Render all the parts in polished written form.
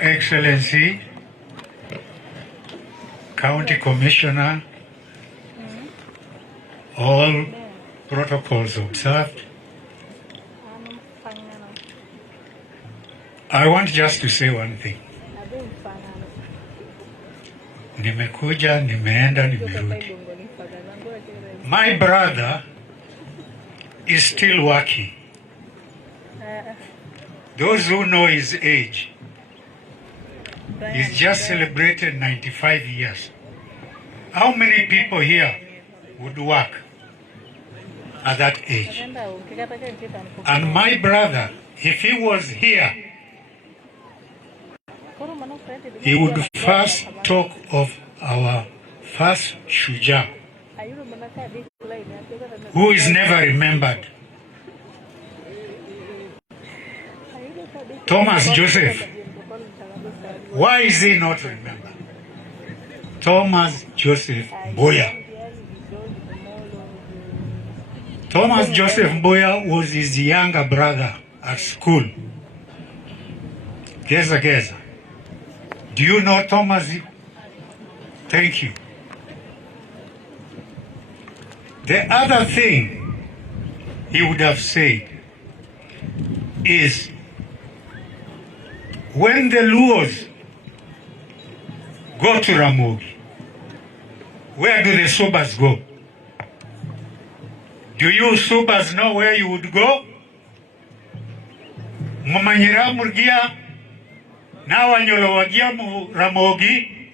Excellency, County Commissioner, all protocols observed. I want just to say one thing. Nimekuja, nimeenda, nimerudi. My brother is still working. Those who know his age, he's just celebrated 95 years. How many people here would work at that age? And my brother, if he was here, he would first talk of our first Mashujaa, who is never remembered. Thomas Joseph. Why is he not remembered? Thomas Joseph Mboya. Thomas Joseph Mboya was his younger brother at school. Geza Geza. Do you know Thomas? Thank you. The other thing he would have said is, when the Luos go to Ramogi, where do the Subas go? Do you Subas know where you would go? Mumanyira Murgia, now Anyolowagia Ramogi,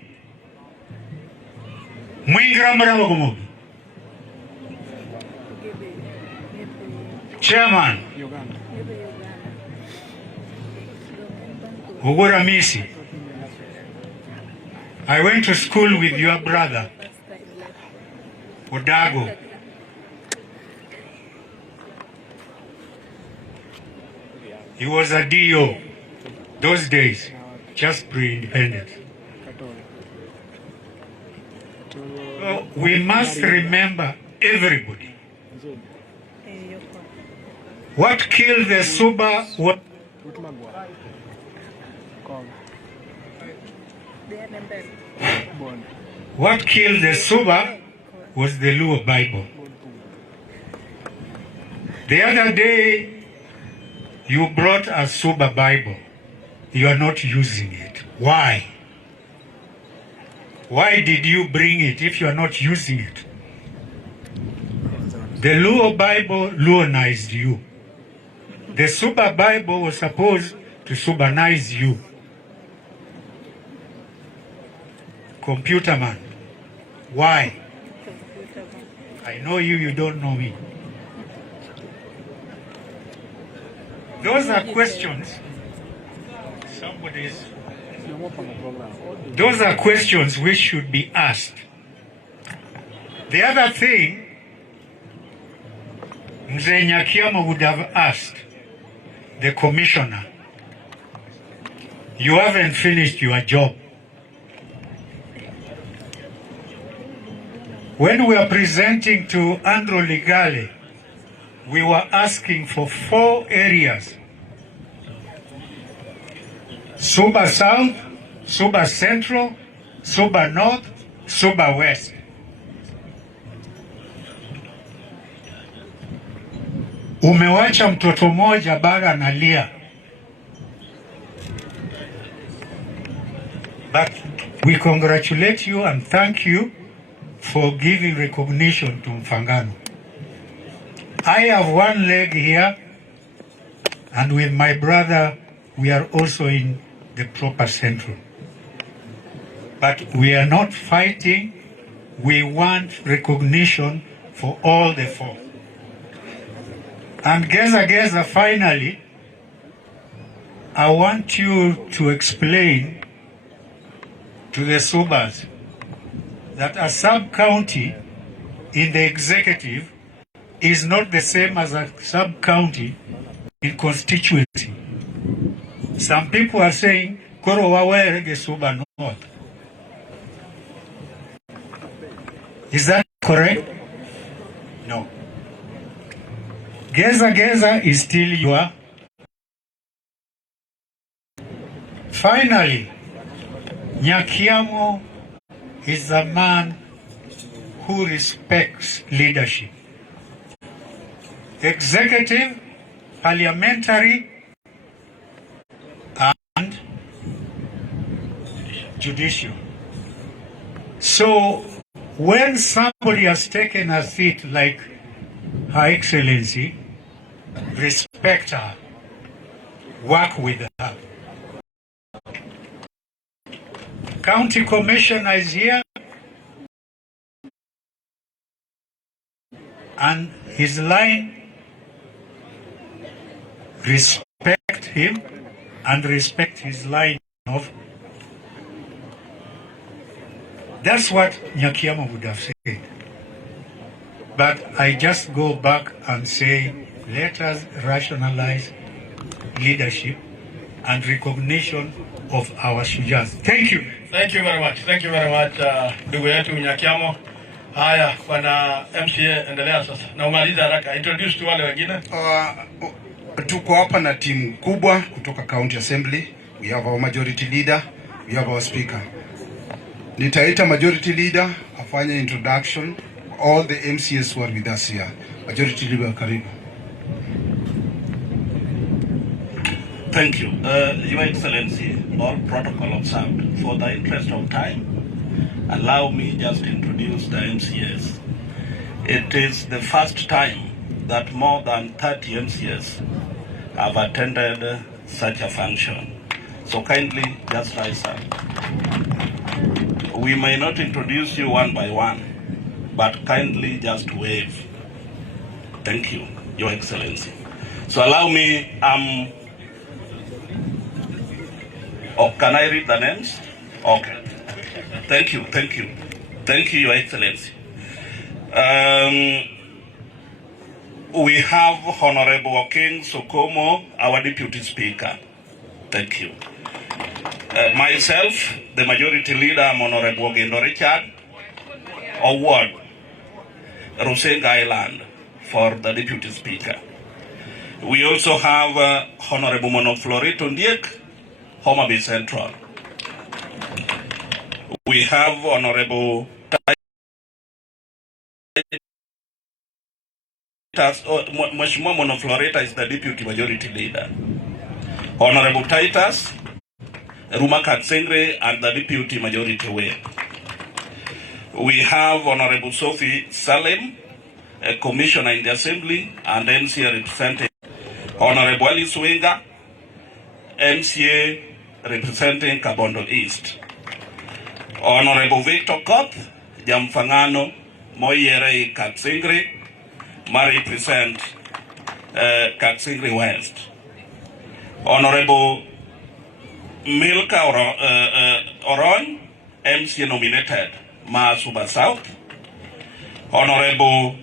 Mwingra Muramogi. Chairman, Ugura Misi, I went to school with your brother, Odago. He was a DO those days, just pre-independence. So we must remember everybody. What killed the Suba? What killed the Suba was the Luo Bible. The other day, you brought a Suba Bible. You are not using it. Why? Why did you bring it if you are not using it? The Luo Bible Luonized you. The Suba Bible was supposed to Subanize you. Computer man. Why? I know you, you don't know me. Those are questions. Those are questions which should be asked. The other thing, Mzee Nyakiama would have asked the commissioner, you haven't finished your job. When we were presenting to Andrew Ligale, we were asking for 4 areas: Suba South, Suba Central, Suba North, Suba West. Umewacha mtoto moja bado analia. But we congratulate you and thank you for giving recognition to Mfangano. I have one leg here, and with my brother, we are also in the proper central. But we are not fighting. We want recognition for all the 4. And Geza Geza, finally, I want you to explain to the Subas that a sub-county in the executive is not the same as a sub-county in constituency. Some people are saying, Koro Wawerege Suba North. Is that correct? No. Geza Geza is still your Finally, Nyakiamo is a man who respects leadership. Executive, parliamentary, and judicial. So when somebody has taken a seat like Her Excellency, respect her, work with her. County Commissioner is here, and his line, respect him and respect his line of. That's what Nyakiamo would have said. But I just go back and say, let us rationalize leadership and recognition of our Mashujaas. Thank you. Thank you very much. Thank you very much, ndugu yetu Nyakiamo. Haya, bwana MCA, endelea sasa. Na umaliza haraka. Introduce tu wale wengine. Tuko hapa na timu kubwa kutoka County Assembly. We have our majority leader, we have our speaker. Nitaita majority leader afanye introduction. All the MCAs who are with us here. Majority leader, karibu. Thank you. Your Excellency, all protocol observed. For the interest of time, allow me just to introduce the MCAs. It is the first time that more than 30 MCAs have attended such a function. So kindly just rise up. We may not introduce you one by one, but kindly just wave. Thank you, Your Excellency. So allow me, can I read the names? Okay. Thank you, thank you. Thank you, Your Excellency. We have Honorable King Sokomo, our Deputy Speaker. Thank you. Myself, the Majority Leader, I'm Honorable Gendo Richard, Award, Rusenga Island, for the Deputy Speaker. We also have Honorable Monoflorito Ndiek, Homa Bay Central. We have Honorable Titus, Mheshimiwa Monoflorita is the Deputy Majority Leader. Honorable Titus, Ruma Katsengre, and the Deputy Majority Whip. We have Honorable Sophie Salem, a Commissioner in the Assembly and MCA representing. Honorable Gladys Wanga, MCA representing Kabondo East. Honorable Victor Koth, Jamfangano, Moyere Katsingri, represent Katsingri West. Honorable Milka Oron, MCA nominated, Mashujaa South. Honorable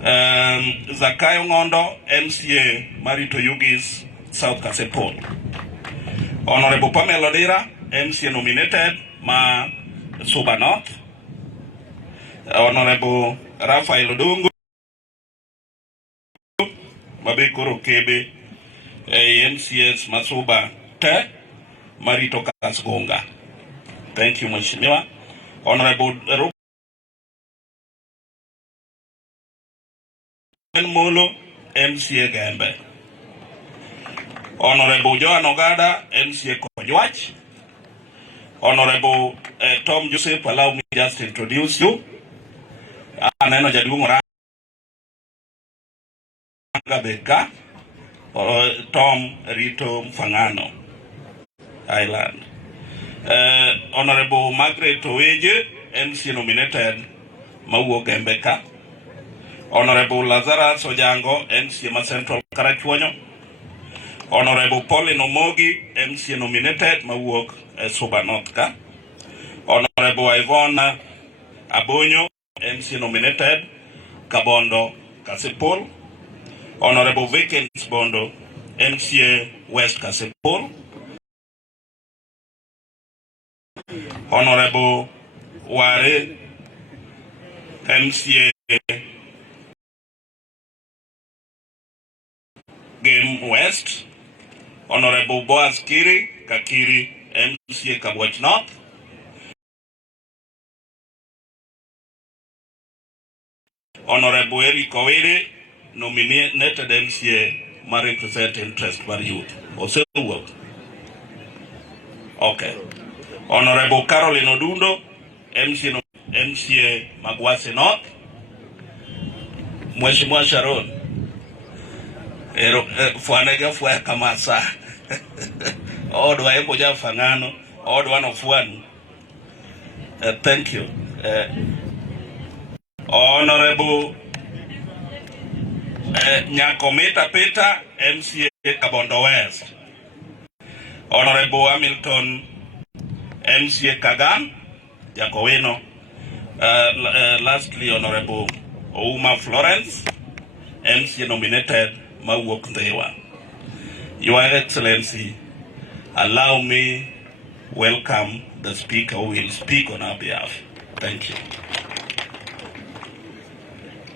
Zakayo Ngondo, MCA Marito Yugis, South Kasepol. Honorable Pamela Odira, MCA nominated, Suba North. Honorable Rafael Odungu, Mabekoro Kebe, MCS Masuba Te, Marito Kasgonga. Thank you, Mheshimiwa. Honorable Ruben Molo, MCA Gembe. Honorable Joan Ogada, MCA Kojwach. Honorable Tom Joseph, allow me just to introduce you. Aneno Jaduong Ranga Beka, Tom Rito Mfangano Island. Honorable Margaret Oweje, MC nominated, Mauo Gembeka. Honorable Lazarus Ojango, MC Central Karachuonyo. Honorable Pauline Omogi, MC nominated, Mauo Suba North. Honorable Ivona Abonyo, MC nominated, Kabondo Kasepol. Honorable Vacants Bondo, MCA West Kasepol. Honorable Ware, MCA Game West. Honorable Boaz Kiri, Kakiri, MCA Kabwach North. Honorable Eric Kowere, nominated MCA, represent interest for youth. Also work. Okay. Honorable Caroline Odundo, MCA Magwase North. Mheshimiwa Sharon. Fuanega fua kamasa. Odo aembo ja fangano. Odo one of one. Thank you. Honorable Nyakometa Peter, MCA Kabondo West. Honorable Hamilton, MCA Kagan, Jakoweno. Lastly, Honorable Homa Florence, MCA nominated Mawok Ndewa. Your Excellency, allow me welcome the Speaker who will speak on our behalf. Thank you.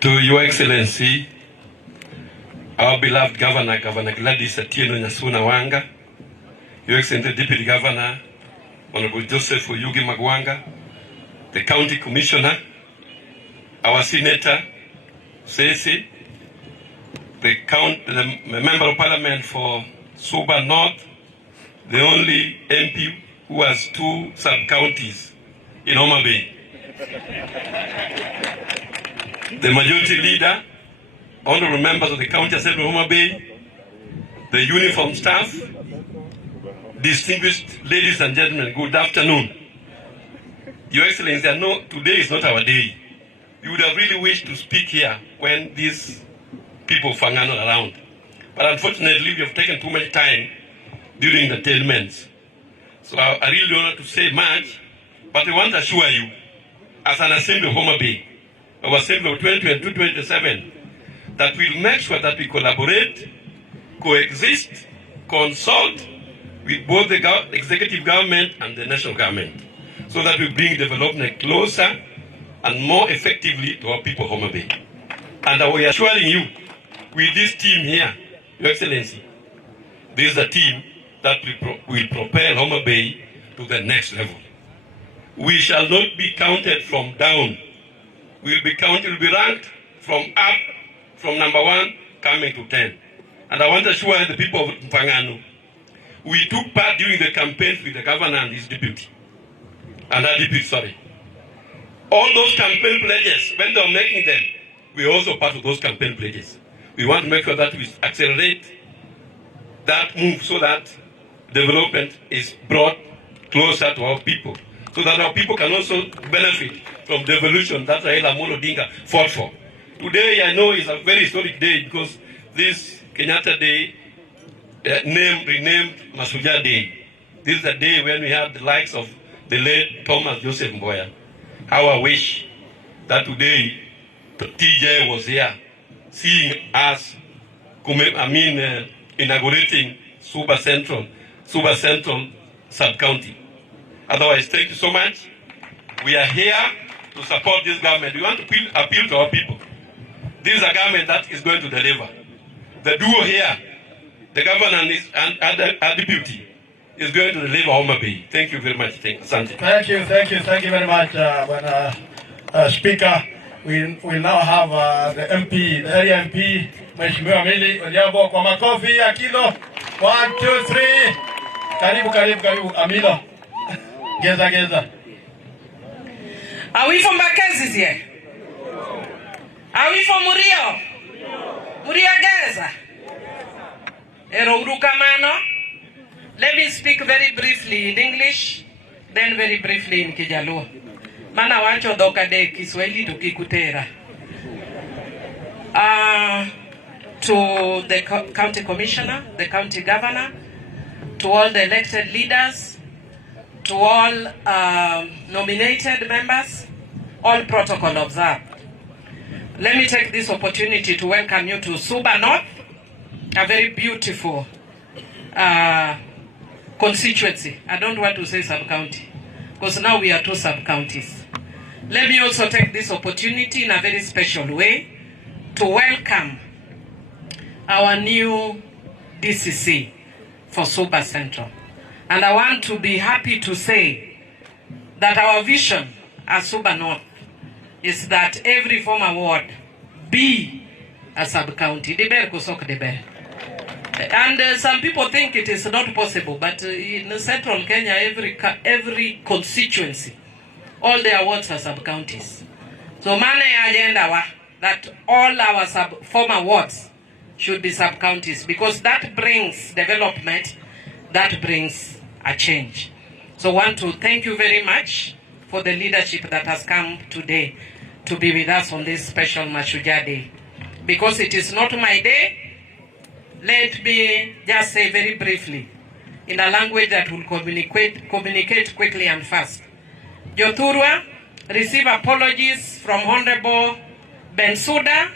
To Your Excellency, our beloved Governor, Governor Gladys Wanga, Your Excellency Deputy Governor, Honorable Joseph Oyugi Magwanga, the County Commissioner, our Senator, Sesi, the Member of Parliament for Suba North, the only MP who has 2 sub-counties in Homa Bay. The Majority Leader, honorable members of the County Assembly of Homa Bay, the uniform staff, distinguished ladies and gentlemen, good afternoon. Your Excellency, I know today is not our day. You would have really wished to speak here when these people Fangano around. But unfortunately, we have taken too much time during the 10 months. So I really don't want to say much, but I want to assure you, as an Assembly of Homa Bay, our Assembly of 2022-27, that we'll make sure that we collaborate, coexist, consult with both the executive government and the national government, so that we bring development closer and more effectively to our people of Homa Bay. And we are assuring you, with this team here, Your Excellency, this is a team that will propel Homa Bay to the next level. We shall not be counted from down. We'll be ranked from up, from number 1 coming to 10. And I want to assure the people of Mpangano, we took part during the campaigns with the governor and his deputy. And our deputy, sorry. All those campaign pledges, when they are making them, we are also part of those campaign pledges. We want to make sure that we accelerate that move so that development is brought closer to our people, so that our people can also benefit from the evolution that Raila Amolo Odinga fought for. Today, I know is a very historic day because this Kenyatta Day renamed Mashujaa Day. This is a day when we had the likes of the late Thomas Joseph Mboya. How I wish that today TJ was here, seeing us, inaugurating Suba Central sub-county. Otherwise, thank you so much. We are here to support this government. We want to appeal to our people. This is a government that is going to deliver. The duo here, the governor and our deputy, is going to deliver Homa Bay. Thank you very much. Thank you very much, Speaker. We now have the MP, the area MP, Mheshimiwa Mili Odiabo, kwa makofi ya kilo. 1, 2, 3. Karibu, Amilo. Geza. Are we from Bakazis here? Are we from Murio? Murio Geza? Eromurukamano. Let me speak very briefly in English, then very briefly in Kijaluo. Mana wacho dokade Kiswahili tukikutera. To the county commissioner, the county governor, to all the elected leaders, to all nominated members, all protocol observed. Let me take this opportunity to welcome you to Suba North, a very beautiful constituency. I don't want to say sub-county, because now we are 2 sub-counties. Let me also take this opportunity in a very special way to welcome our new DCC for Suba Central. And I want to be happy to say that our vision as Suba North is that every former ward be a sub-county. And some people think it is not possible, but in central Kenya, every constituency, all their wards are sub-counties. So mane agenda that all our former wards should be sub-counties, because that brings development, that brings a change. So I want to thank you very much for the leadership that has come today to be with us on this special Mashujaa Day. Because it is not my day, let me just say very briefly, in a language that will communicate quickly and fast. Jothurwa, receive apologies from Honorable Bensouda,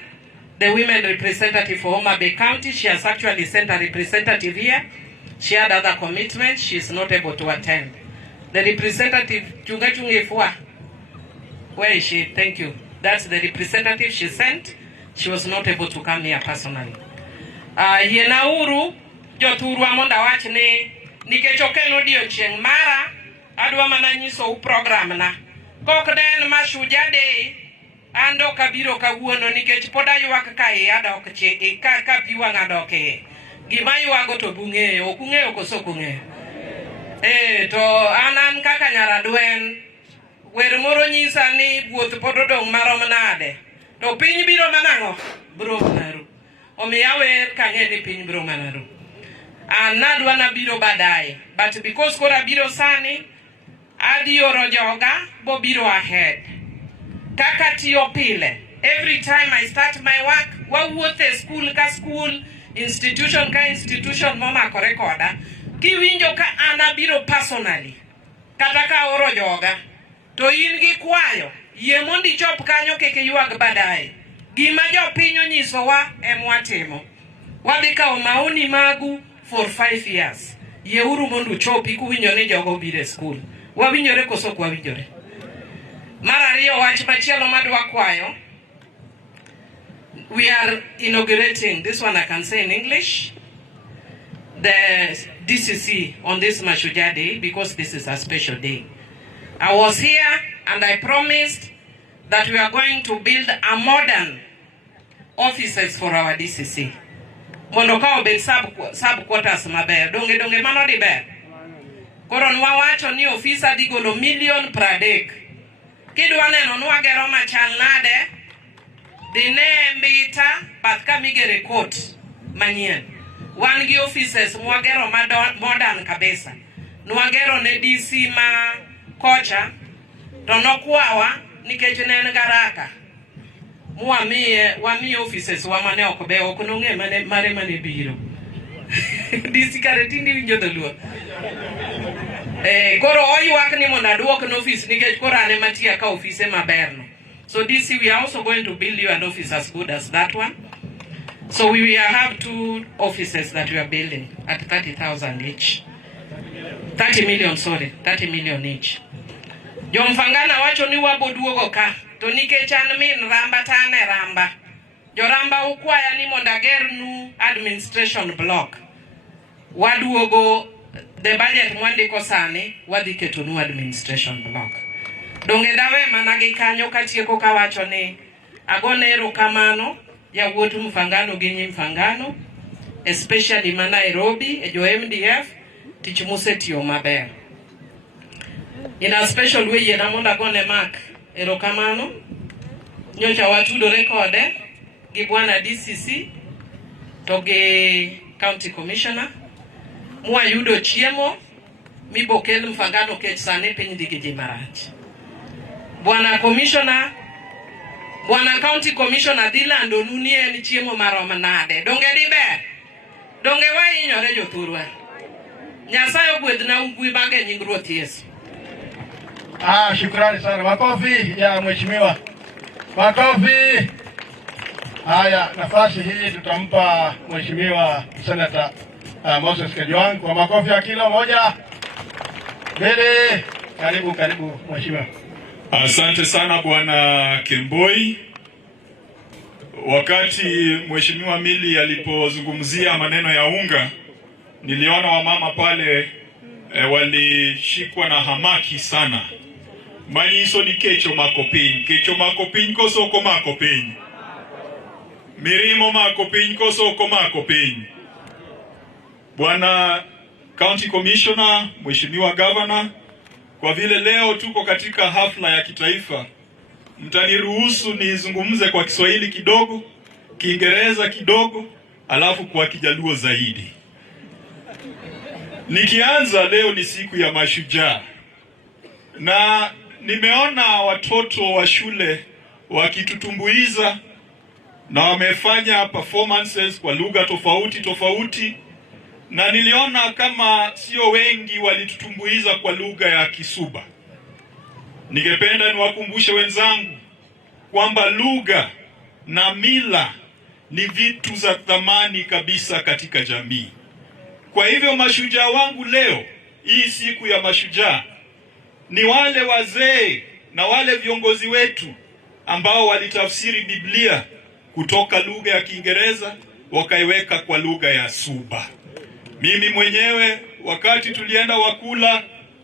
the women representative for Homa Bay County. She has actually sent a representative here. She had other commitments. She is not able to attend. The representative, Chungachungefua, where is she? Thank you. That's the representative she sent. She was not able to come here personally. Yenauru, Jothurwa monda wachne, nikechokelo dio chieng mara, adwa mananyiso program na. Kokden Mashujaa Day, ando kabiro kawuono nikech poda ywak kae ada okche ka piwa ngado ke. Gima ywago to bunge, okunge koso kunge. To anan kaka Nyaradwen, wer moro nyisa ni wuoth podo dong marom nade. To piny biro manango, bro manaru. Omiya wer kange ni piny biro manaru. Nadwa na biro badai, but because kora biro sani, adioro joga bo biro ahead. Kaka tiyo pile. Every time I start my work, wawuothe school ka school, institution ka institution moma korekoda, kiwinjo ka anabiro personally. Kata ka oro joga, to in gi kwayo, yie mondi chop kanyo keke yuag badai. Gima jo pinyo nyiso wa emwatimo. Wadhi kao maoni magu for 5 years. Yie uru mondu chopi kuwinjo ni jogo bire school. Wawinyore koso kwa winjore. Marariyo wach machielo madwa kwayo. We are inaugurating, this one I can say in English, the DCC on this Mashujaa Day, because this is a special day. I was here and I promised that we are going to build a modern offices for our DCC. Mondo ka obed sub quarters maber, donge mano di ber. Koro nwawacho ni ofisa di golo $1,000,000. Kidwa neno nwagero machal nade, dine mbita bath kamigere court manyien. Wan gi offices mwagero modern kabisa. Nwagero ne DC ma kocha, to nokwawa nikech ne en garaka. Wamiye offices wamane okbe okunong'e mane biro. DC kare tindi winjo dholuo. Koro oywak ni mondo aduok no office nikech koro ane matia ka office maberno. So DC, we are also going to build you an office as good as that one. So we will have 2 offices that we are building at 30,000 each. 30 million each. Jomfangana wacho ni waboduogo ka, to nikech an min ramba tane ramba. Joramba ukwaya ni mondo agernu administration block. Waduogo the budget mwandiko sani, wadhi ketonu administration block. Donge dawe managi kanyo katieko kawacho ni, agone erokamano ya wuotu Mfangano ginyi Mfangano, especially ma Nairobi, jo MDF, tich musetiyo maber. In a special way, yena mondo agone mark erokamano, nyocha watudore kode, gi bwana DCC, to gi County Commissioner, mwayudo chiemo, mibokel Mfangano kech sane piny dhi gi marach. Bwana Commissioner, Bwana County Commissioner dhilando nuni en chiemo marom nade. Donge di ber? Donge wahinyore Jothurwa? Nyasaye ogwedhna ugwi bage nying Ruoth Yesu. Shukrani sana. Makofi ya mheshimiwa. Makofi. Haya, nafasi hii tutampa mheshimiwa Senator Moses Kajwang kwa makofi ya kilo moja. Mbele, karibu mheshimiwa. Asante sana bwana Kemboi. Wakati mheshimiwa Mili alipozungumzia maneno ya unga, niliona wamama pale walishikwa na hamaki sana. Manyiso ni kecho mako piny koso oko mako piny. Mirimo mako piny koso oko mako piny. Bwana County Commissioner, Mheshimiwa Governor, kwa vile leo tuko katika hafla ya kitaifa, mtaniruhusu nizungumze kwa Kiswahili kidogo, Kiingereza kidogo, alafu kwa Kijaluo zaidi. Nikianza, leo ni siku ya Mashujaa. Na nimeona watoto wa shule wakitutumbuiza na wamefanya performances kwa lugha tofauti tofauti, na niliona kama sio wengi walitutumbuiza kwa lugha ya Kisuba. Ningependa niwakumbushe wenzangu kwamba lugha na mila ni vitu za thamani kabisa katika jamii. Kwa hivyo mashujaa wangu leo, hii siku ya mashujaa, ni wale wazee na wale viongozi wetu ambao walitafsiri Biblia kutoka lugha ya Kiingereza wakaiweka kwa lugha ya Suba. Mimi mwenyewe wakati tulienda Wakula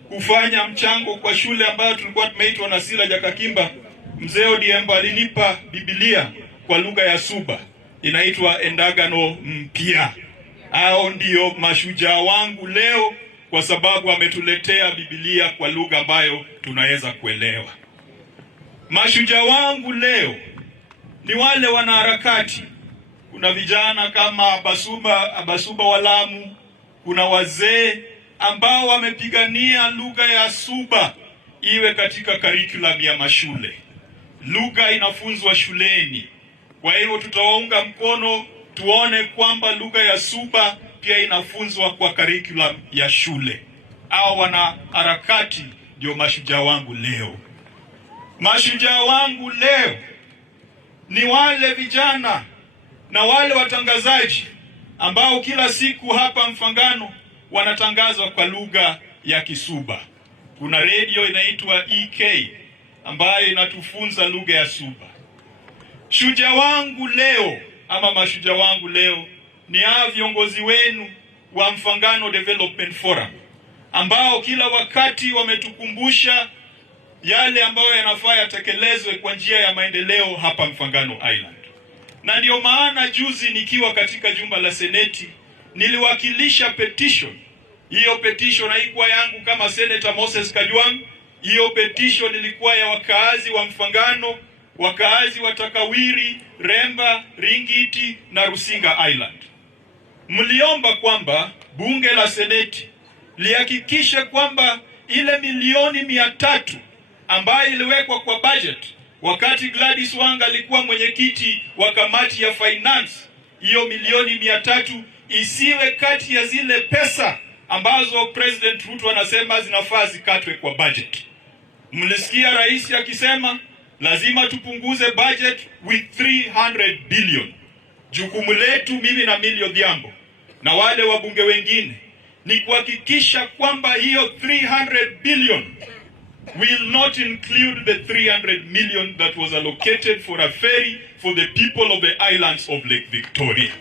kufanya mchango kwa shule ambayo tulikuwa tumeitwa na Sila Jakakimba, mzee Odiemba alinipa Biblia kwa lugha ya Suba, inaitwa Endagano Mpya. Hao ndio mashujaa wangu leo, kwa sababu ametuletea Biblia kwa lugha ambayo tunaweza kuelewa. Mashujaa wangu leo ni wale wanaharakati. Kuna vijana kama Abasuba wa Lamu, kuna wazee ambao wamepigania lugha ya Suba iwe katika curriculum ya mashule. Lugha inafunzwa shuleni. Kwa hivyo tutawaunga mkono, tuone kwamba lugha ya Suba pia inafunzwa kwa curriculum ya shule. Hao wanaharakati ndio mashujaa wangu leo. Mashujaa wangu leo ni wale vijana na wale watangazaji ambao kila siku hapa Mfangano wanatangazwa kwa lugha ya Kisuba. Kuna radio inaitwa EK ambayo inatufunza lugha ya Suba. Shujaa wangu leo ama mashujaa wangu leo ni hao viongozi wenu wa Mfangano Development Forum ambao kila wakati wametukumbusha yale ambayo yanafaa yatekelezwe kwa njia ya maendeleo hapa Mfangano Island. Na ndio maana juzi nikiwa katika jumba la Seneti niliwakilisha petition. Hiyo petition haikuwa yangu kama Senator Moses Kajwang'. Hiyo petition ilikuwa ya wakaazi wa Mfangano, wakaazi wa Takawiri, Remba, Ringiti na Rusinga Island. Mliomba kwamba bunge la Seneti lihakikishe kwamba ile milioni 300 ambayo iliwekwa kwa budget wakati Gladys Wanga alikuwa mwenyekiti wa kamati ya finance, hiyo milioni 300 isiwe kati ya zile pesa ambazo President Ruto anasema zinafaa zikatwe kwa budget. Mlisikia rais akisema lazima tupunguze budget with 300 billion. Jukumu letu mimi na Millie Odhiambo na wale wabunge wengine ni kuhakikisha kwamba hiyo 300 billion will not include the 300 million that was allocated for a ferry for the people of the islands of Lake Victoria.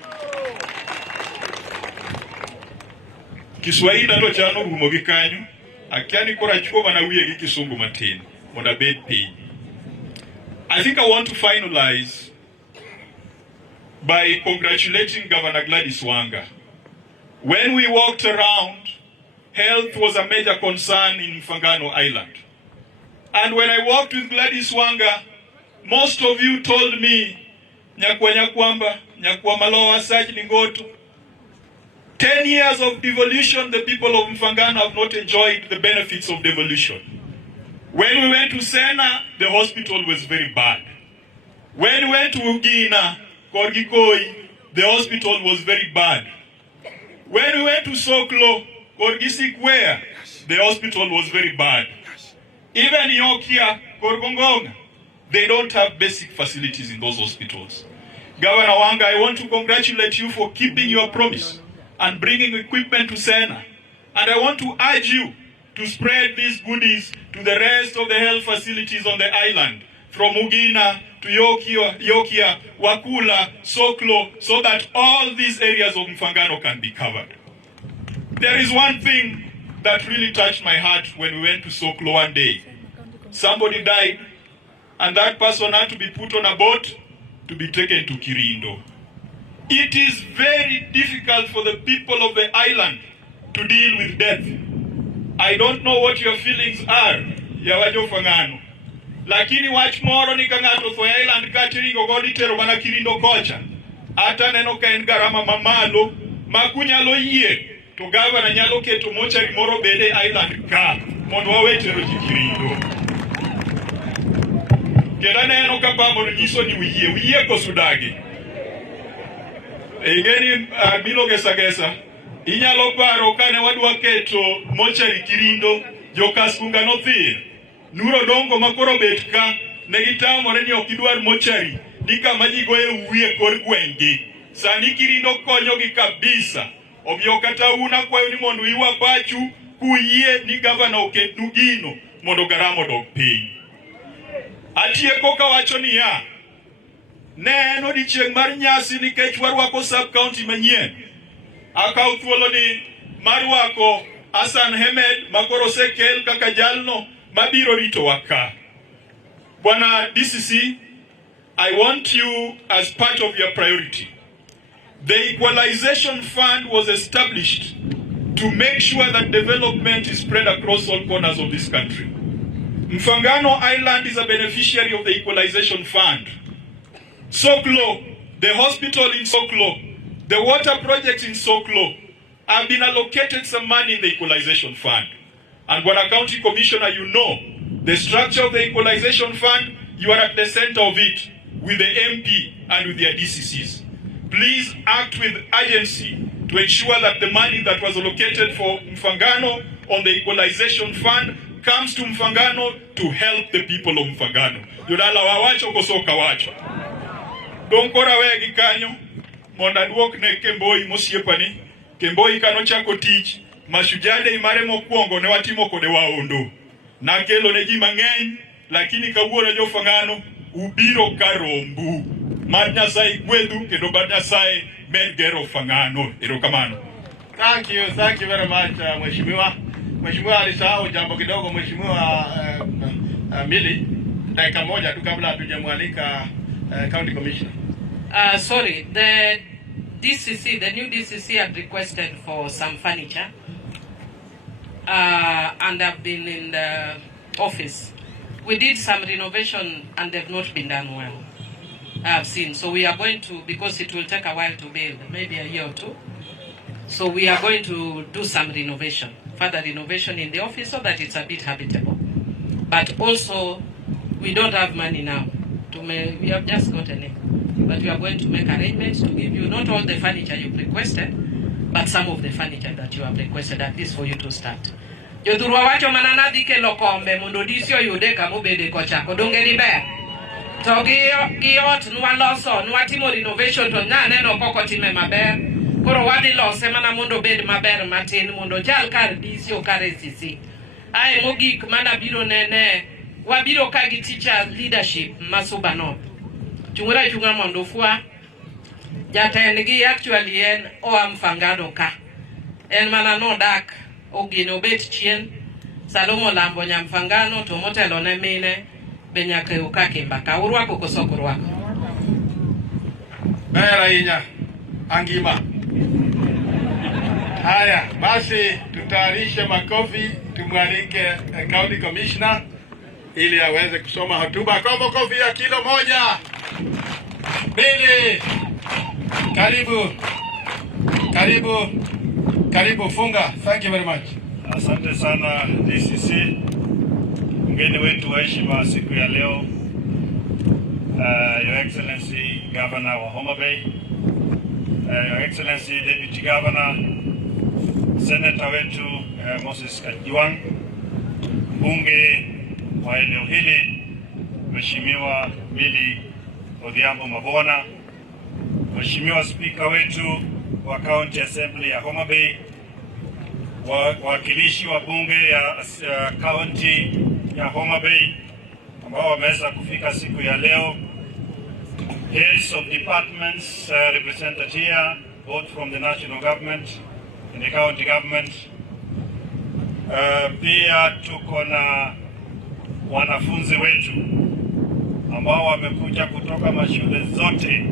Kiswahili ndo chano rumogi kanyu akiani kora chuko manawiye gikisungu matini on a bed page. I think I want to finalize by congratulating Governor Gladys Wanga. When we walked around, health was a major concern in Mfangano Island. And when I walked with Gladys Wanga, most of you told me, Nyakwamba, Nyakwamaloa, Sajni Ngoto, 10 years of devolution, the people of Mfangano have not enjoyed the benefits of devolution. When we went to Sena, the hospital was very bad. When we went to Ugina, Korgikoi, the hospital was very bad. When we went to Soklo, Korgisikwea, the hospital was very bad. Even Yokia, Korgongonga, they don't have basic facilities in those hospitals. Governor Wanga, I want to congratulate you for keeping your promise and bringing equipment to Sena. And I want to urge you to spread these goodies to the rest of the health facilities on the island, from Ugina to Yokia, Wakula, Soklo, so that all these areas of Mfangano can be covered. There is one thing that really touched my heart when we went to Soklo one day. Somebody died, and that person had to be put on a boat to be taken to Kirindo. It is very difficult for the people of the island to deal with death. I don't know what your feelings are, yawajo fangano. Lakini wach moro ni kangato for island kachiri gogoli tero mana Kirindo kocha. Ata neno ka en garama mamalo, makunyalo yie, to governor nyalo keto mochari moro bede island ka, mondo wawe tero Kirindo. Kera neno ka pamo nyiso ni wiye kosudagi. Ingeni bilo gesa inyalo paro kane wadwa keto mochari Kirindo jokaskunga nothir nuro dongo makoro bet ka ne gitamore ni ok idwar mochari ni kama ji goye wiye kor gwenge sani Kirindo konyogi kabisa omiyo kata una kwayo ni mondo iwa pachu kuyie ni gavana oketnu gino mondo garamo dog piny. Atieko kawacho ni ya ne en odiochieng' mar nyasi nikech warwako sub county manyien. Akaw thuolo ni marwako Hassan Hemed makoro sekel kaka jalno mabiro rito waka. Bwana DCC, I want you as part of your priority. The Equalization Fund was established to make sure that development is spread across all corners of this country. Mfangano Island is a beneficiary of the Equalization Fund. Soklo, the hospital in Soklo, the water projects in Soklo have been allocated some money in the Equalization Fund. And when a county commissioner, you know, the structure of the Equalization Fund, you are at the center of it with the MP and with their DCCs. Please act with urgency to ensure that the money that was allocated for Mfangano on the Equalization Fund comes to Mfangano to help the people of Mfangano. Yodala wawacho kosoka wacho. Donkora wegi kanyo, monda duok ne Kemboi mosiepani, Kemboi kano chako tich, Mashujaa imare mokwongo ne watimo kode waondo. Nakelo ne ji mang'eny, lakini kawuono jo Fangano, ubiro karombu. Mad Nyasaye gwedhu, kendo Mad Nyasaye med gero Fangano. Erokamano. Thank you very much, Mheshimiwa. Mheshimiwa alisahau jambo kidogo, Mheshimiwa Mili, dakika moja tu kabla hatujamwalika County Commissioner. Sorry, the DCC, the new DCC had requested for some furniture and have been in the office. We did some renovation and they've not been done well. I have seen. So we are going to, because it will take a while to build, maybe a year or two. So we are going to do some renovation, further renovation in the office so that it's a bit habitable. But also, we don't have money now. We have just gotten it. But we are going to make arrangements to give you not all the furniture you've requested, but some of the furniture that you have requested, at least for you to start. Jodhurwa wacho manana dike lokombe mundo disio yude kamubede kocha kodongeri be. To gi ot nwa loso nwa timo renovation to na neno koko time maber. Koro wadi lose mana mundo bed maber matin mundo jal kar disio kare sisi. Ae mogik mana biro nene wabiro kagi teacher leadership masubano. Chungura chunga mondo fua jatendgi actually en oa Mfangano ka. En mana no dak ogino bet chien Salomo lambo nya Mfangano to motelo ne mine benyake ukake mbaka urwako kosoko urwako. Bera inya angima. Haya, basi tutayarishe makofi tumwalike County Commissioner ili aweze kusoma hotuba. Kwa makofi ya kilo moja. Bili. Karibu funga. Thank you very much. Asante sana DCC. Mgeni wetu wa heshima siku ya leo, Your Excellency Governor wa Homa Bay, Your Excellency Deputy Governor, Senator wetu Moses Kajwang, mbunge wa eneo hili Mheshimiwa Mili Odhiambo Mabona, Mheshimiwa Speaker wetu wa County Assembly ya Homa Bay, wawakilishi wa bunge ya County ya Homa Bay ambao wameweza kufika siku ya leo, heads of departments represented here both from the national government and the county government, Pia tuko na wanafunzi wetu ambao wamekuja kutoka mashule zote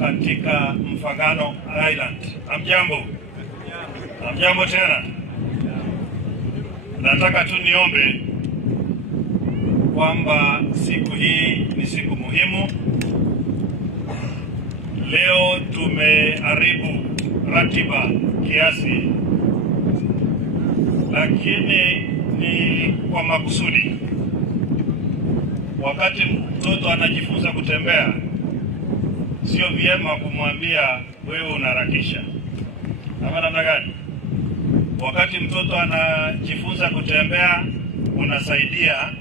katika Mfangano Island. Hamjambo? Hamjambo tena. Nataka tu niombe kwamba siku hii ni siku muhimu. Leo tumeharibu ratiba kiasi, lakini ni kwa makusudi. Wakati mtoto anajifunza kutembea, sio vyema kumwambia wewe unaharakisha. Ama namna gani? Wakati mtoto anajifunza kutembea, unasaidia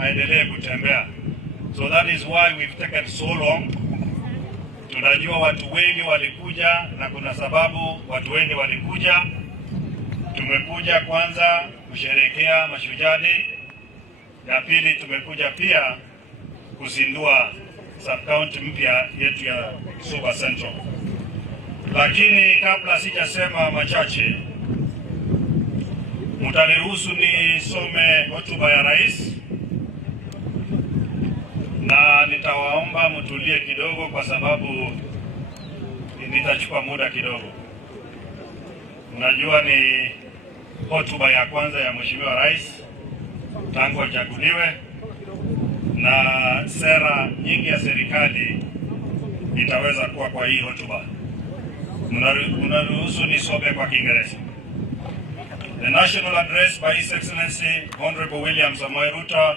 aendelee kutembea. So that is why we've taken so long. Tunajua watu wengi walikuja na kuna sababu watu wengi walikuja. Tumekuja kwanza kusherehekea Mashujaa Day. Ya pili tumekuja pia kuzindua sub-county mpya yetu ya Suba Central. Lakini kabla sijasema machache, mtaniruhusu nisome hotuba ya rais, na nitawaomba mtulie kidogo kwa sababu nitachukua muda kidogo. Unajua ni hotuba ya kwanza ya Mheshimiwa Rais tangu achaguliwe, na sera nyingi ya serikali itaweza kuwa kwa hii hotuba. Mnaruhusu nisome kwa Kiingereza. The National Address by His Excellency Honorable William Samoei Ruto,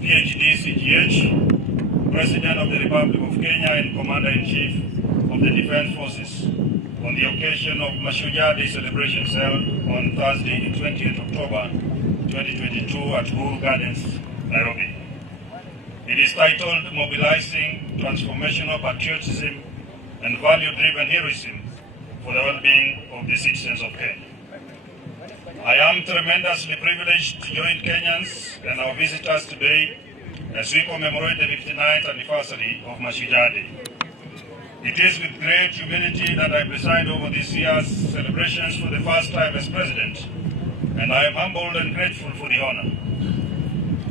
PhD, CGH, President of the Republic of Kenya and Commander-in-Chief of the Defense Forces, on the occasion of Mashujaa Day celebrations held on Thursday, 20th October 2022 at Uhuru Gardens, Nairobi. It is titled Mobilizing Transformational Patriotism and Value-Driven Heroism for the Well-Being of the Citizens of Kenya. I am tremendously privileged to join Kenyans and our visitors today as we commemorate the 59th anniversary of Mashujaa Day. It is with great humility that I preside over this year's celebrations for the first time as President, and I am humbled and grateful for the honor.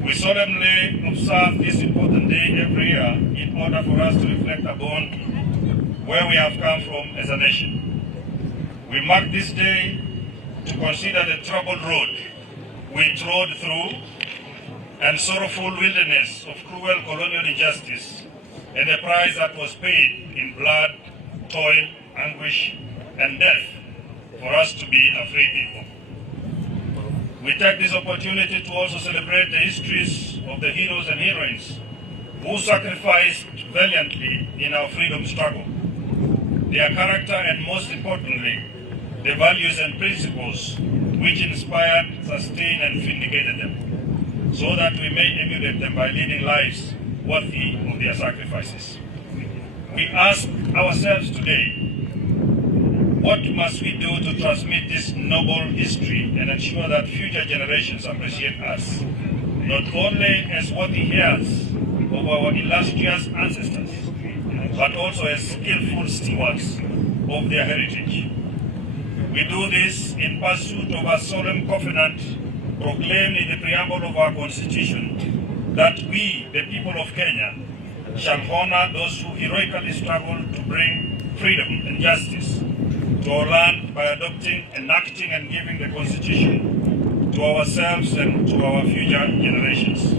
We solemnly observe this important day every year in order for us to reflect upon where we have come from as a nation. We mark this day to consider the troubled road we trod through and sorrowful wilderness of cruel colonial injustice, and the price that was paid in blood, toil, anguish, and death for us to be a free people. We take this opportunity to also celebrate the histories of the heroes and heroines who sacrificed valiantly in our freedom struggle. Their character and, most importantly, the values and principles which inspired, sustained, and vindicated them, so that we may emulate them by leading lives worthy of their sacrifices. We ask ourselves today, what must we do to transmit this noble history and ensure that future generations appreciate us, not only as worthy heirs of our illustrious ancestors, but also as skillful stewards of their heritage. We do this in pursuit of a solemn covenant proclaimed in the preamble of our Constitution that we, the people of Kenya, shall honor those who heroically struggled to bring freedom and justice to our land by adopting, enacting, and giving the Constitution to ourselves and to our future generations.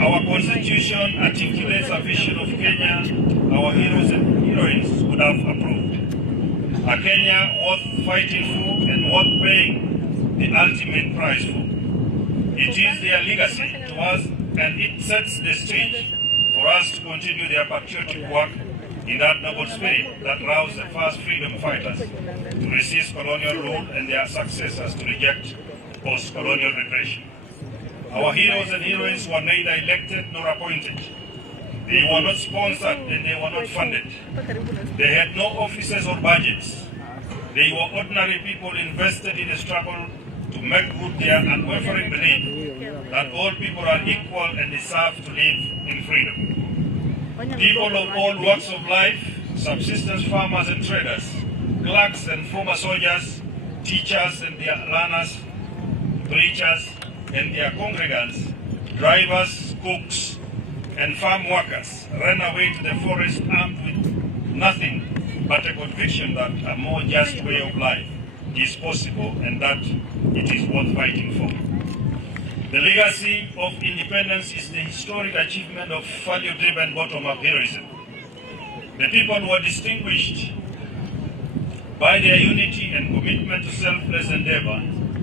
Our Constitution articulates a vision of Kenya our heroes and heroines would have approved. A Kenya worth fighting for and worth paying the ultimate price for. It is their legacy to us, and it sets the stage for us to continue their patriotic work in that noble spirit that roused the first freedom fighters to resist colonial rule and their successors to reject post-colonial repression. Our heroes and heroines were neither elected nor appointed. They were not sponsored and they were not funded. They had no offices or budgets. They were ordinary people invested in the struggle to make good their unwavering belief that all people are equal and deserve to live in freedom. People of all walks of life, subsistence farmers and traders, clerks and former soldiers, teachers and their learners, preachers and their congregants, drivers, cooks, and farm workers ran away to the forest armed with nothing but a conviction that a more just way of life is possible and that it is worth fighting for. The legacy of independence is the historic achievement of value-driven bottom-up heroism. The people were distinguished by their unity and commitment to selfless endeavor,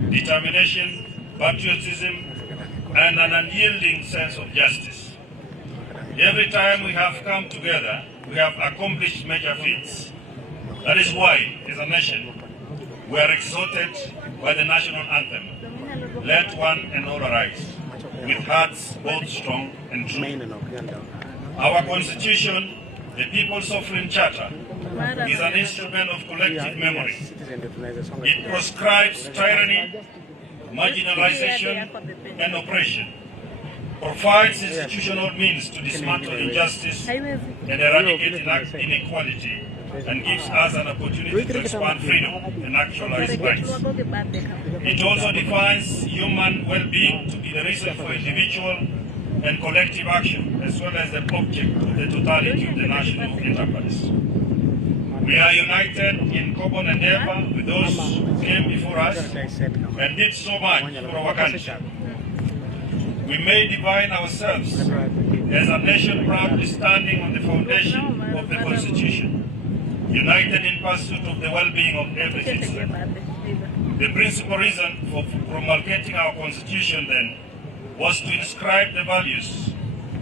determination, patriotism, and an unyielding sense of justice. Every time we have come together, we have accomplished major feats. That is why, as a nation, we are exalted by the national anthem. Let one and all arise, with hearts both strong and true. Our Constitution, the People's Sovereign Charter, is an instrument of collective memory. It proscribes tyranny, marginalization, and oppression, provides institutional means to dismantle injustice and eradicate inequality, and gives us an opportunity to expand freedom and actualize rights. It also defines human well-being to be the reason for individual and collective action, as well as the object of the totality of the national enterprise. We are united in common endeavor with those who came before us and did so much for our country. We may define ourselves as a nation proudly standing on the foundation of the Constitution, united in pursuit of the well-being of every citizen. The principal reason for promulgating our Constitution then was to inscribe the values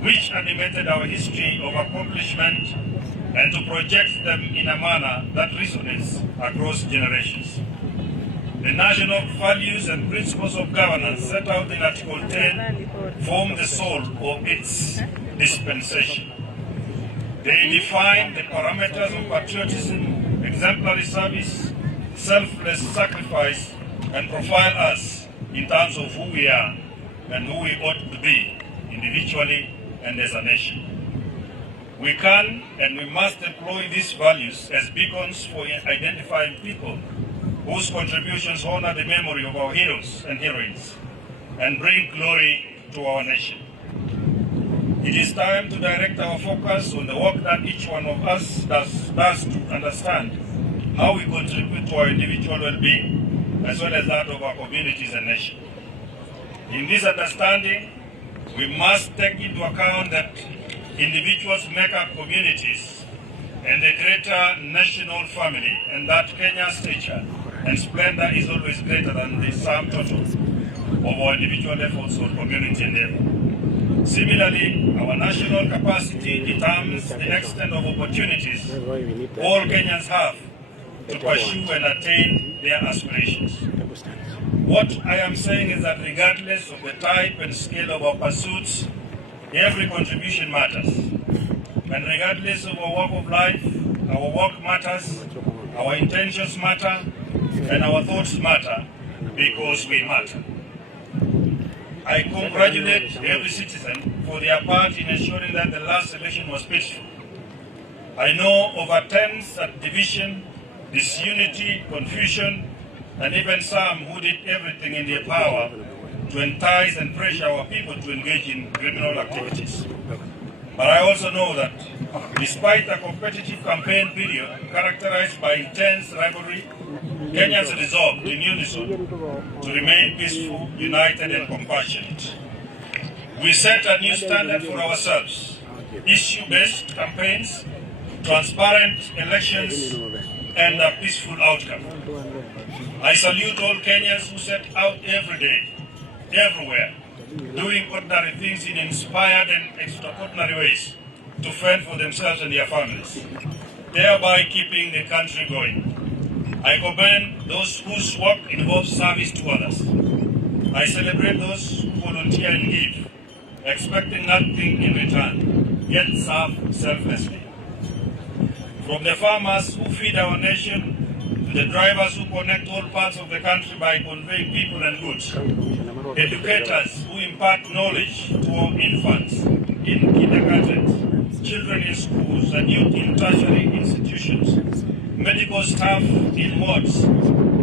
which animated our history of accomplishment and to project them in a manner that resonates across generations. The national values and principles of governance set out in Article 10 form the soul of its dispensation. They define the parameters of patriotism, exemplary service, selfless sacrifice, and profile us in terms of who we are and who we ought to be, individually and as a nation. We can and we must employ these values as beacons for identifying people whose contributions honor the memory of our heroes and heroines and bring glory to our nation. It is time to direct our focus on the work that each one of us does to understand how we contribute to our individual well-being as well as that of our communities and nation. In this understanding, we must take into account that individuals make up communities and the greater national family, and that Kenya's stature and splendor is always greater than the sum total of our individual efforts or community endeavor. Similarly, our national capacity determines the extent of opportunities all Kenyans have to pursue and attain their aspirations. What I am saying is that regardless of the type and scale of our pursuits, every contribution matters. And regardless of our walk of life, our work matters, our intentions matter, and our thoughts matter because we matter. I congratulate every citizen for their part in ensuring that the last election was peaceful. I know of attempts at division, disunity, confusion, and even some who did everything in their power to entice and pressure our people to engage in criminal activities. But I also know that despite a competitive campaign period characterized by intense rivalry, Kenyans resolved in unison to remain peaceful, united, and compassionate. We set a new standard for ourselves: issue-based campaigns, transparent elections, and a peaceful outcome. I salute all Kenyans who set out every day, everywhere, doing ordinary things in inspired and extraordinary ways to fend for themselves and their families, thereby keeping the country going. I commend those whose work involves service to others. I celebrate those who volunteer and give, expecting nothing in return, yet serve selflessly. From the farmers who feed our nation, to the drivers who connect all parts of the country by conveying people and goods, educators who impart knowledge to our infants in kindergartens, children in schools, and youth in tertiary institutions, medical staff in wards,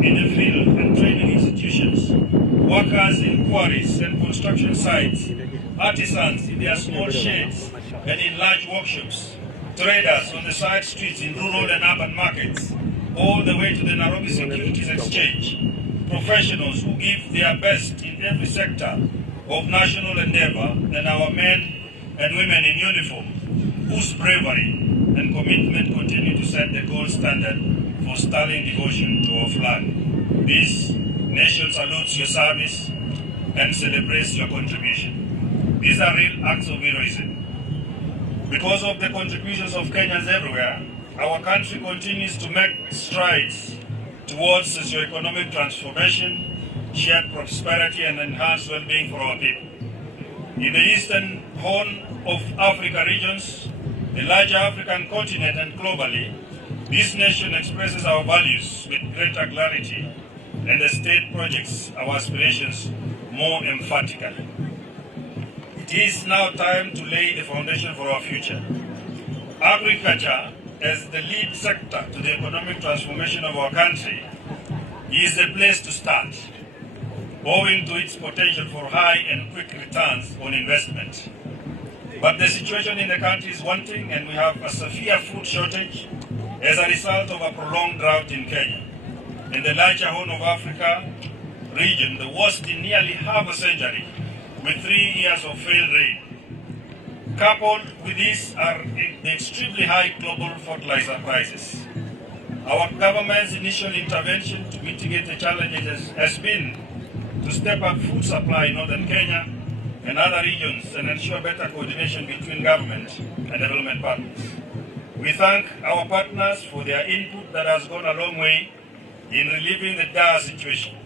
in the field and training institutions, workers in quarries and construction sites, artisans in their small sheds and in large workshops, traders on the side streets in rural and urban markets, all the way to the Nairobi Securities Exchange, professionals who give their best in every sector of national endeavor, and our men and women in uniform, whose bravery and commitment continue to set the gold standard for sterling devotion to our flag. This nation salutes your service and celebrates your contribution. These are real acts of heroism. Because of the contributions of Kenyans everywhere, our country continues to make strides towards socio-economic transformation, shared prosperity, and enhanced well-being for our people. In the Eastern Horn of Africa regions, the larger African continent, and globally, this nation expresses our values with greater clarity, and the state projects our aspirations more emphatically. It is now time to lay the foundation for our future. Agriculture, as the lead sector to the economic transformation of our country, is the place to start, owing to its potential for high and quick returns on investment. But the situation in the country is wanting, and we have a severe food shortage as a result of a prolonged drought in Kenya. In the larger Horn of Africa region, the worst in nearly half a century, with 3 years of failed rain. Coupled with this are the extremely high global fertilizer prices. Our government's initial intervention to mitigate the challenges has been to step up food supply in northern Kenya and other regions and ensure better coordination between government and development partners. We thank our partners for their input that has gone a long way in relieving the dire situation.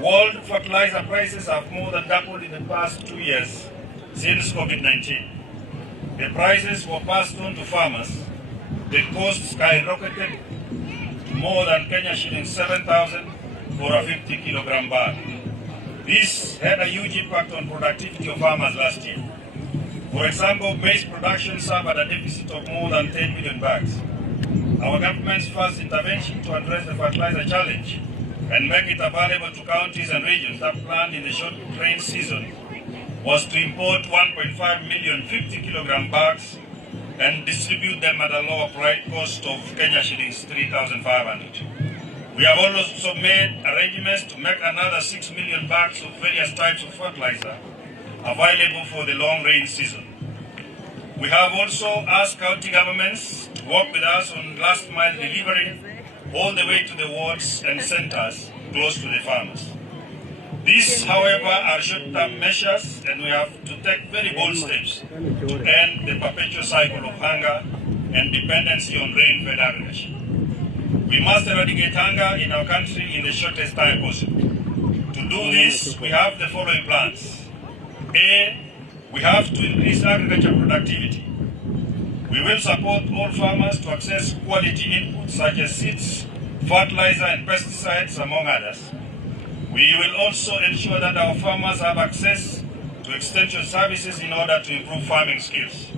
World fertilizer prices have more than doubled in the past 2 years since COVID-19. The prices were passed on to farmers. The cost skyrocketed to more than Kenya shillings 7,000 for a 50 kilogram bag. This had a huge impact on productivity of farmers last year. For example, maize production suffered a deficit of more than 10 million bags. Our government's first intervention to address the fertilizer challenge and make it available to counties and regions that planned in the short rain season was to import 1.5 million 50 kilogram bags and distribute them at a lower price cost of Kenya shillings 3,500. We have also made arrangements to make another 6 million bags of various types of fertilizer available for the long rain season. We have also asked county governments to work with us on last mile delivery all the way to the wards and centers close to the farmers. These, however, are short-term measures, and we have to take very bold steps to end the perpetual cycle of hunger and dependency on rain-fed agriculture. We must eradicate hunger in our country in the shortest time possible. To do this, we have the following plans. A, we have to increase agriculture productivity. We will support all farmers to access quality inputs such as seeds, fertilizer, and pesticides, among others. We will also ensure that our farmers have access to extension services in order to improve farming skills.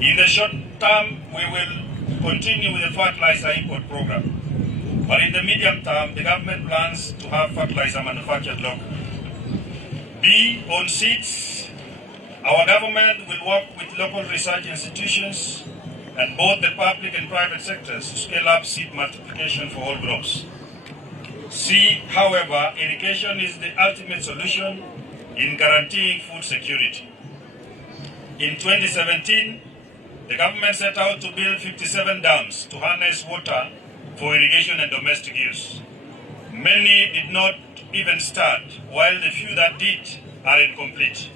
In the short term, we will continue with the fertilizer import program. But in the medium term, the government plans to have fertilizer manufactured locally. B, on seeds, our government will work with local research institutions and both the public and private sectors to scale up seed multiplication for all crops. C, however, irrigation is the ultimate solution in guaranteeing food security. In 2017, the government set out to build 57 dams to harness water for irrigation and domestic use. Many did not even start, while the few that did are incomplete.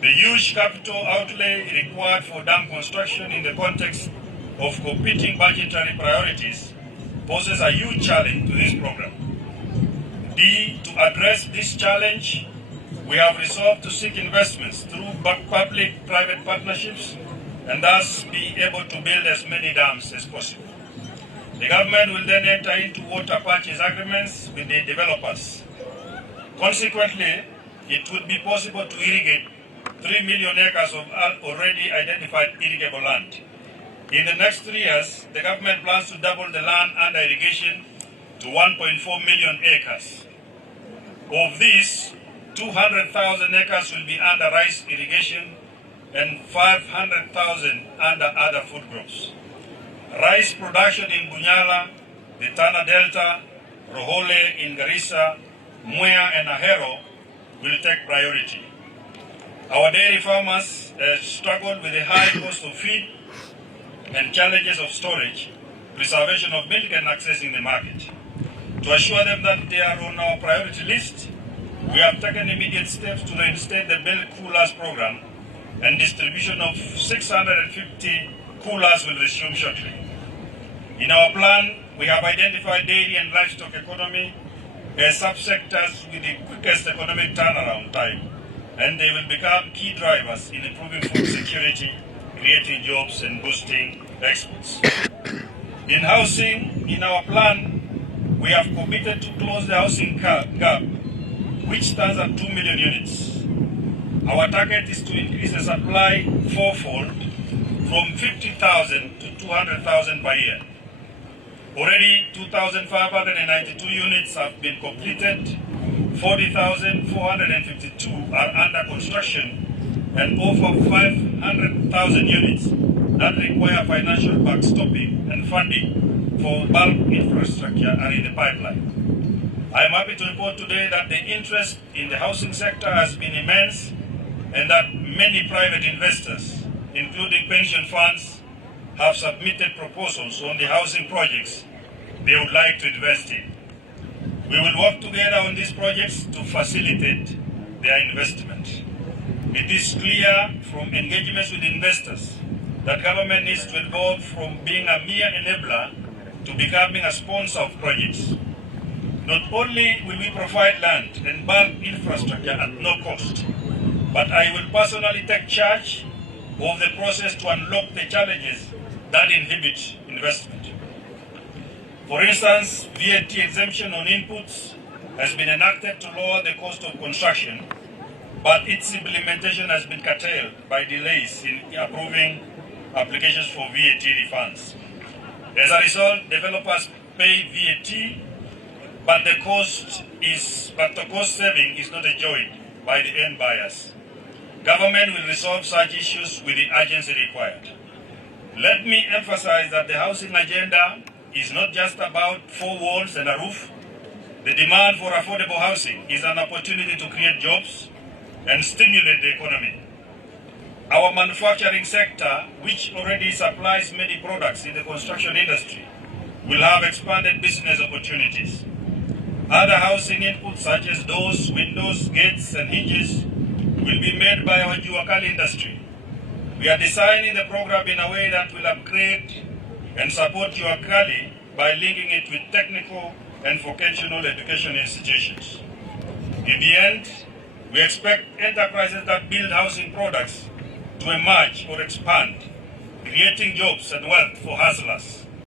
The huge capital outlay required for dam construction in the context of competing budgetary priorities poses a huge challenge to this program. D, to address this challenge, we have resolved to seek investments through public-private partnerships and thus be able to build as many dams as possible. The government will then enter into water purchase agreements with the developers. Consequently, it would be possible to irrigate 3 million acres of already identified irrigable land. In the next 3 years, the government plans to double the land under irrigation to 1.4 million acres. Of these, 200,000 acres will be under rice irrigation and 500,000 under other food crops. Rice production in Bunyala, the Tana Delta, Rohole in Garissa, Mwea and Ahero will take priority. Our dairy farmers struggle with the high cost of feed and challenges of storage, preservation of milk and accessing the market. To assure them that they are on our priority list, we have taken immediate steps to reinstate the milk coolers program, and distribution of 650 coolers will resume shortly. In our plan, we have identified dairy and livestock economy as subsectors with the quickest economic turnaround time, and they will become key drivers in improving food security, creating jobs and boosting exports. In housing, in our plan, we have committed to close the housing gap, which stands at 2 million units. Our target is to increase the supply fourfold from 50,000 to 200,000 per year. Already 2,592 units have been completed, 40,452 are under construction, and over 500,000 units that require financial backstopping and funding for bulk infrastructure are in the pipeline. I am happy to report today that the interest in the housing sector has been immense, and that many private investors, including pension funds, have submitted proposals on the housing projects they would like to invest in. We will work together on these projects to facilitate their investment. It is clear from engagements with investors that government needs to evolve from being a mere enabler to becoming a sponsor of projects. Not only will we provide land and bulk infrastructure at no cost, but I will personally take charge of the process to unlock the challenges that inhibit investment. For instance, VAT exemption on inputs has been enacted to lower the cost of construction, but its implementation has been curtailed by delays in approving applications for VAT refunds. As a result, developers pay VAT, but the cost saving is not enjoyed by the end buyers. Government will resolve such issues with the urgency required. Let me emphasize that the housing agenda is not just about four walls and a roof. The demand for affordable housing is an opportunity to create jobs and stimulate the economy. Our manufacturing sector, which already supplies many products in the construction industry, will have expanded business opportunities. Other housing inputs such as doors, windows, gates, and hinges will be made by our Juakali industry. We are designing the program in a way that will upgrade and support Juakali by linking it with technical and vocational education institutions. In the end, we expect enterprises that build housing products to emerge or expand, creating jobs and wealth for hustlers.